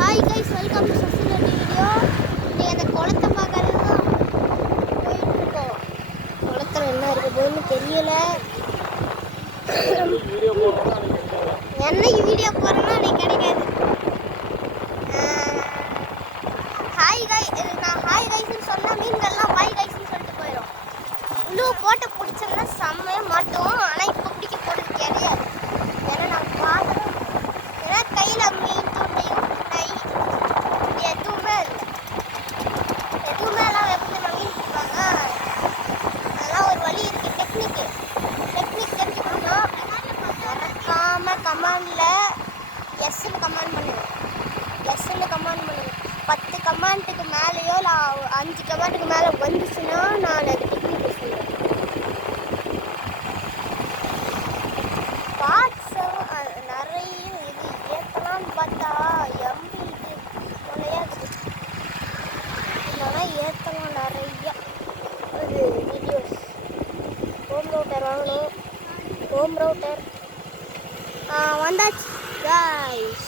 Hi guys, welcome to சசிலி video. இன்னைக்கு அந்த குளத்தை பார்க்கறது தான் போயிட்டு இருக்கோம். குளத்துல என்ன இருக்குதுன்னு தெரியல. என்னைக்கு வீடியோ போடுறேன்னா அன்னைக்கு கிடைக்காது. ஹாய் கைஸ், நான் ஹாய் கைஸ்ன்னு சொன்னா மீன்கள்லாம் பாய் கைஸ்ன்னு சொல்லிட்டு போயிடும். இன்னும் போட்டு பிடிச்சோம்னா செம்மையாக மாட்டோம். ஆனால் இப்போ பிடிக்க போகிறது கிடையாது. ஏன்னா நான் பார்க்குறேன், ஏன்னா கையில் மீன் தூண்டையும் எதுவுமே இல்லை. எதுவுமே எல்லாம் எப்படி நம்ம மீன் பிடிப்பாங்க, அதெல்லாம் ஒரு வழி இருக்குது. டெக்னிக் தெரிஞ்சுக்கணும்னா மறக்காமல் கமாண்டில் எஸ்ன்னு கமெண்ட் பண்ணுவேன். 10 கமெண்ட்டுக்கு மேலேயோ இல்லை 5 கமெண்ட்டுக்கு மேலே வந்துச்சுன்னா நான் அது டெக்னிக் சொல்லுவேன். பார்ட்ஸ் நிறைய இது ஏற்றலான்னு பார்த்தா எம்பி இது தொலையாது. இதெல்லாம் ஏற்றலாம் நிறையா ஒரு வீடியோஸ். ஹோம் ரவுட்டர் வாங்கணும். ஹோம் ரவுட்டர் வந்தாச்சு காய்ஸ்.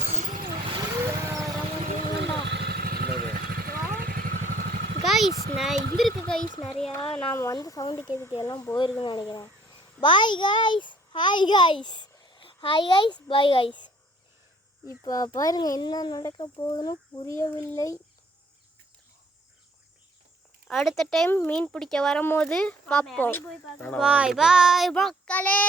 கைஸ் நான் இங்கே இருக்கு கைஸ் நிறையா. நாம் வந்து சவுண்டு கேதுக்கு எல்லாம் போயிருக்குன்னு நினைக்கிறேன். Bye guys. Hi guys. Bye guys. இப்போ பாருங்க என்ன நடக்க போகுதுன்னு புரியவில்லை. அடுத்த டைம் மீன் பிடிக்க வரும்போது பார்ப்போம். பாய் மக்களே.